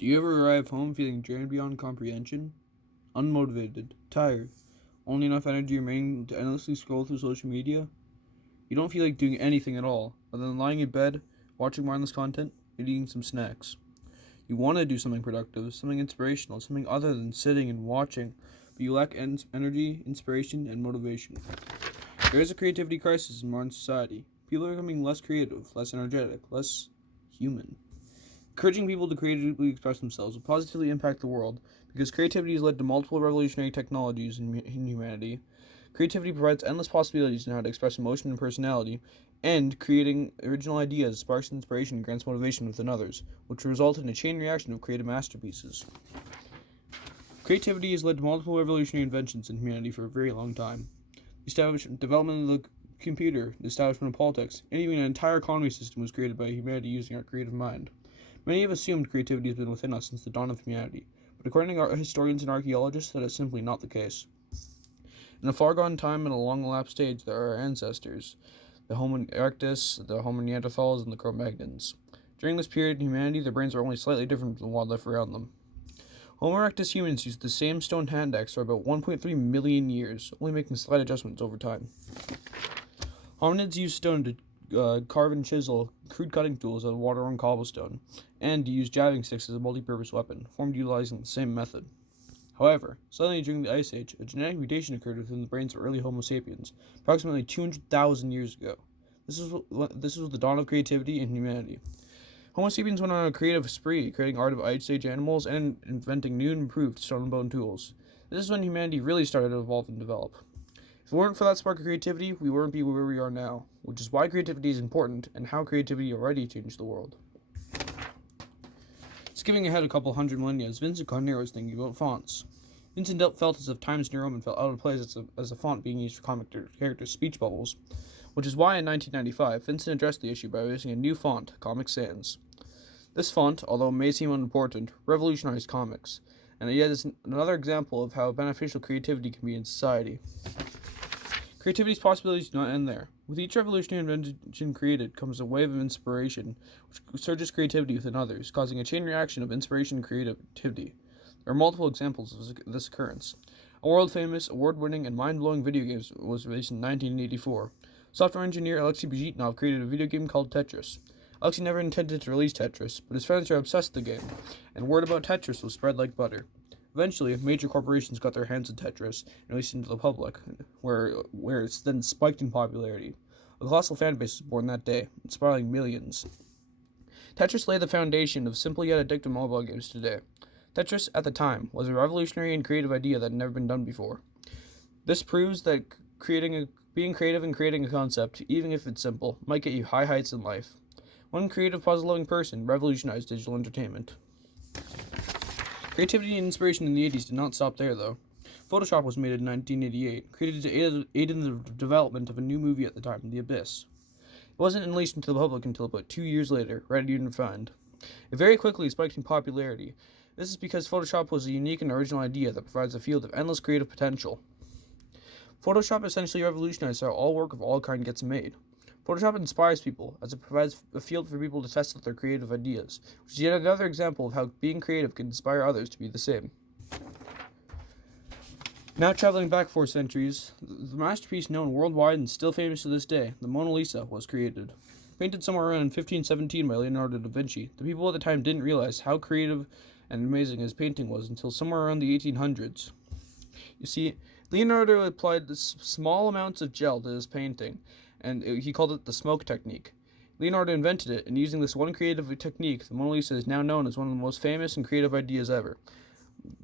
Do you ever arrive home feeling drained beyond comprehension? Unmotivated, tired, only enough energy remaining to endlessly scroll through social media? You don't feel like doing anything at all, other than lying in bed, watching mindless content, and eating some snacks. You want to do something productive, something inspirational, something other than sitting and watching, but you lack energy, inspiration, and motivation. There is a creativity crisis in modern society. People are becoming less creative, less energetic, less human. Encouraging people to creatively express themselves will positively impact the world because creativity has led to multiple revolutionary technologies in humanity. Creativity provides endless possibilities in how to express emotion and personality, and creating original ideas sparks inspiration and grants motivation within others, which will result in a chain reaction of creative masterpieces. Creativity has led to multiple revolutionary inventions in humanity for a very long time. The development of the computer, the establishment of politics, and even an entire economy system was created by humanity using our creative mind. Many have assumed creativity has been within us since the dawn of humanity, but according to historians and archaeologists, that is simply not the case. In a far-gone time and a long-elapsed age, there are our ancestors, the Homo erectus, the Homo neanderthals, and the Cro-Magnons. During this period in humanity, their brains are only slightly different from the wildlife around them. Homo erectus humans used the same stone hand axe for about 1.3 million years, only making slight adjustments over time. Hominids used stone to carve and chisel crude cutting tools out of water on cobblestone, and to use jabbing sticks as a multi-purpose weapon, formed utilizing the same method. However, suddenly during the Ice Age, a genetic mutation occurred within the brains of early Homo sapiens, approximately 200,000 years ago. This was the dawn of creativity in humanity. Homo sapiens went on a creative spree, creating art of Ice Age animals and inventing new and improved stone and bone tools. This is when humanity really started to evolve and develop. If it weren't for that spark of creativity, we wouldn't be where we are now, which is why creativity is important and how creativity already changed the world. Skipping ahead a couple hundred millennia, Vincent van Gogh was thinking about fonts. Vincent felt as if Times New Roman felt out of place as a font being used for comic characters' speech bubbles, which is why in 1995 Vincent addressed the issue by releasing a new font, Comic Sans. This font, although it may seem unimportant, revolutionized comics, and yet is another example of how beneficial creativity can be in society. Creativity's possibilities do not end there. With each revolutionary invention created comes a wave of inspiration, which surges creativity within others, causing a chain reaction of inspiration and creativity. There are multiple examples of this occurrence. A world-famous, award-winning, and mind-blowing video game was released in 1984. Software engineer Alexei Bajitnov created a video game called Tetris. Alexei never intended to release Tetris, but his friends were obsessed with the game, and word about Tetris was spread like butter. Eventually, major corporations got their hands on Tetris and released it into the public, where it's then spiked in popularity. A colossal fan base was born that day, inspiring millions. Tetris laid the foundation of simple yet addictive mobile games today. Tetris, at the time, was a revolutionary and creative idea that had never been done before. This proves that being creative and creating a concept, even if it's simple, might get you high heights in life. One creative, puzzle-loving person revolutionized digital entertainment. Creativity and inspiration in the 80s did not stop there, though. Photoshop was made in 1988, created to aid in the development of a new movie at the time, The Abyss. It wasn't unleashed into the public until about 2 years later, ready and refined. It very quickly spiked in popularity. This is because Photoshop was a unique and original idea that provides a field of endless creative potential. Photoshop essentially revolutionized how all work of all kind gets made. Photoshop inspires people, as it provides a field for people to test out their creative ideas, which is yet another example of how being creative can inspire others to be the same. Now traveling back 4 centuries, the masterpiece known worldwide and still famous to this day, the Mona Lisa, was created. Painted somewhere around 1517 by Leonardo da Vinci, the people at the time didn't realize how creative and amazing his painting was until somewhere around the 1800s. You see, Leonardo applied small amounts of gel to his painting, and he called it the smoke technique. Leonardo invented it, and using this one creative technique, the Mona Lisa is now known as one of the most famous and creative ideas ever.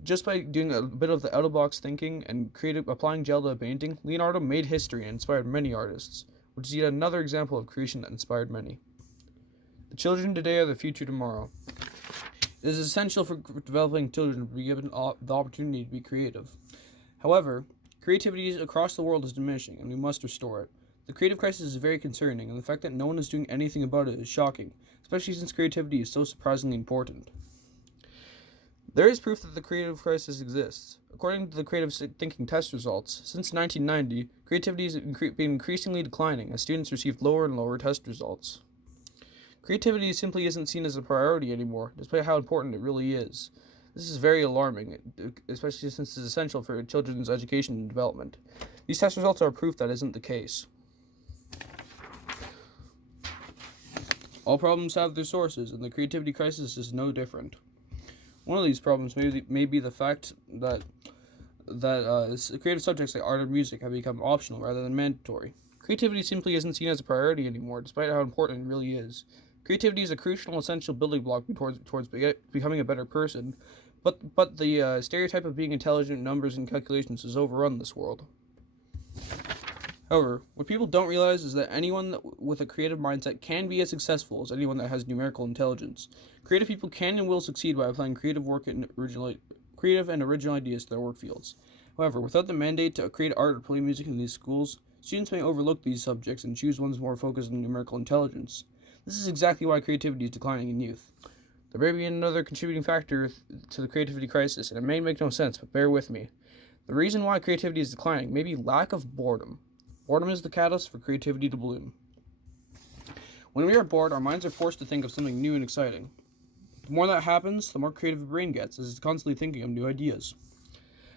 Just by doing a bit of the out-of-box thinking and applying gel to a painting, Leonardo made history and inspired many artists, which is yet another example of creation that inspired many. The children today are the future tomorrow. It is essential for developing children to be given the opportunity to be creative. However, creativity across the world is diminishing, and we must restore it. The creative crisis is very concerning, and the fact that no one is doing anything about it is shocking, especially since creativity is so surprisingly important. There is proof that the creative crisis exists. According to the creative thinking test results, since 1990, creativity has been increasingly declining as students received lower and lower test results. Creativity simply isn't seen as a priority anymore, despite how important it really is. This is very alarming, especially since it's essential for children's education and development. These test results are proof that isn't the case. All problems have their sources, and the creativity crisis is no different. One of these problems may be the fact that creative subjects like art and music have become optional rather than mandatory. Creativity simply isn't seen as a priority anymore, despite how important it really is. Creativity is a crucial and essential building block towards becoming a better person, but the stereotype of being intelligent in numbers and calculations has overrun this world. However, what people don't realize is that anyone with a creative mindset can be as successful as anyone that has numerical intelligence. Creative people can and will succeed by applying creative and original ideas to their work fields. However, without the mandate to create art or play music in these schools, students may overlook these subjects and choose ones more focused on numerical intelligence. This is exactly why creativity is declining in youth. There may be another contributing factor to the creativity crisis, and it may make no sense, but bear with me. The reason why creativity is declining may be lack of boredom. Boredom is the catalyst for creativity to bloom. When we are bored, our minds are forced to think of something new and exciting. The more that happens, the more creative the brain gets, as it's constantly thinking of new ideas.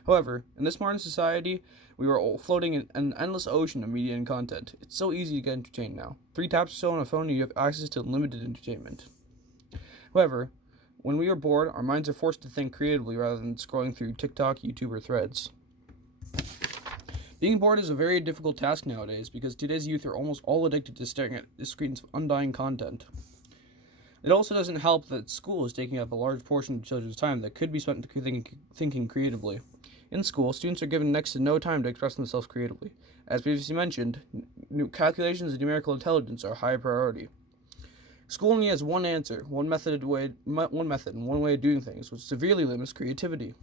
However, in this modern society, we are all floating in an endless ocean of media and content. It's so easy to get entertained now. 3 taps or so on a phone and you have access to unlimited entertainment. However, when we are bored, our minds are forced to think creatively rather than scrolling through TikTok, YouTube, or Threads. Being bored is a very difficult task nowadays because today's youth are almost all addicted to staring at screens of undying content. It also doesn't help that school is taking up a large portion of children's time that could be spent thinking creatively. In school, students are given next to no time to express themselves creatively. As previously mentioned, calculations and numerical intelligence are a high priority. School only has one answer, one method, and one way of doing things, which severely limits creativity.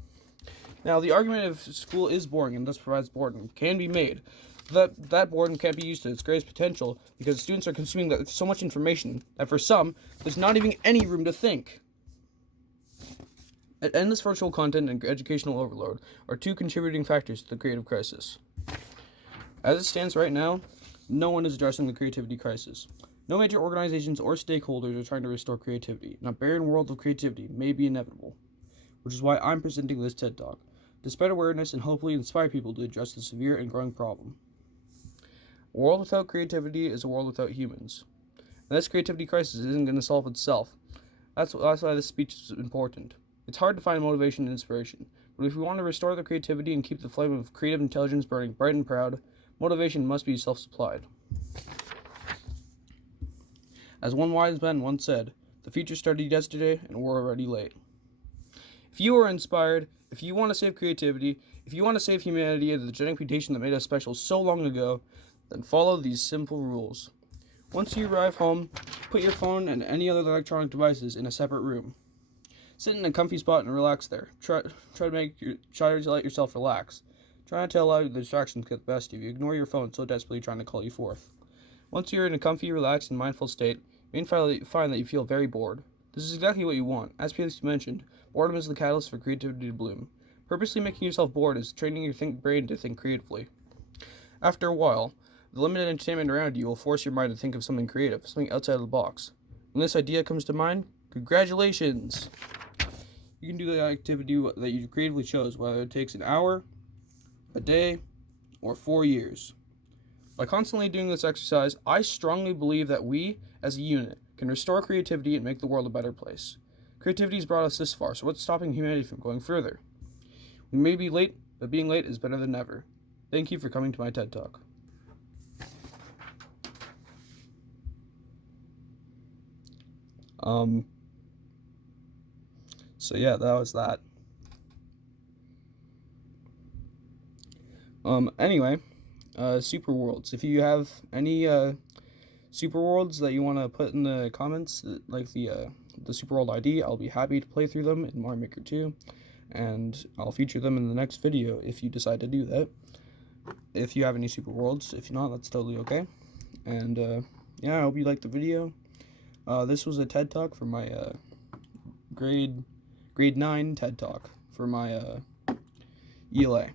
Now, the argument if school is boring and thus provides boredom can be made. That boredom can't be used to its greatest potential because students are consuming so much information that for some, there's not even any room to think. Endless virtual content and educational overload are 2 contributing factors to the creative crisis. As it stands right now, no one is addressing the creativity crisis. No major organizations or stakeholders are trying to restore creativity, and a barren world of creativity may be inevitable, which is why I'm presenting this TED Talk, to spread awareness and hopefully inspire people to address the severe and growing problem. A world without creativity is a world without humans. And this creativity crisis isn't going to solve itself. That's why this speech is important. It's hard to find motivation and inspiration, but if we want to restore the creativity and keep the flame of creative intelligence burning bright and proud, motivation must be self-supplied. As one wise man once said, the future started yesterday and we're already late. If you are inspired, if you want to save creativity, if you want to save humanity and the genetic mutation that made us special so long ago, then follow these simple rules. Once you arrive home, put your phone and any other electronic devices in a separate room. Sit in a comfy spot and relax there. Try to let yourself relax. Try not to allow the distractions to get the best of you. Ignore your phone so desperately trying to call you forth. Once you're in a comfy, relaxed, and mindful state, you may find that you feel very bored. This is exactly what you want. As previously mentioned, boredom is the catalyst for creativity to bloom. Purposely making yourself bored is training your brain to think creatively. After a while, the limited entertainment around you will force your mind to think of something creative, something outside of the box. When this idea comes to mind, congratulations! You can do the activity that you creatively chose, whether it takes an hour, a day, or 4 years. By constantly doing this exercise, I strongly believe that we, as a unit, can restore creativity and make the world a better place. Creativity has brought us this far, so what's stopping humanity from going further? We may be late, but being late is better than never. Thank you for coming to my TED Talk. So yeah, that was that. Anyway, super worlds. If you have any super worlds that you want to put in the comments, like the super world ID, I'll be happy to play through them in Mario Maker 2, and I'll feature them in the next video if you decide to do that. If you have any super worlds, if not, that's totally okay. And yeah, I hope you liked the video. This was a TED Talk for my grade 9 TED Talk for my ELA.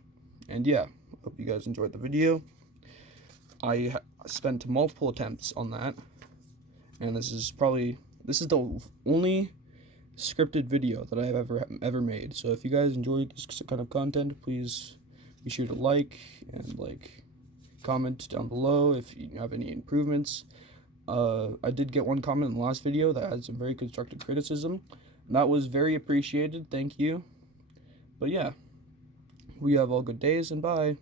And yeah, hope you guys enjoyed the video. I spent multiple attempts on that, and this is the only scripted video that I've ever made. So if you guys enjoyed this kind of content, please be sure to like and comment down below if you have any improvements. I did get one comment in the last video that had some very constructive criticism, and that was very appreciated. Thank you. But yeah, we have all good days, and bye.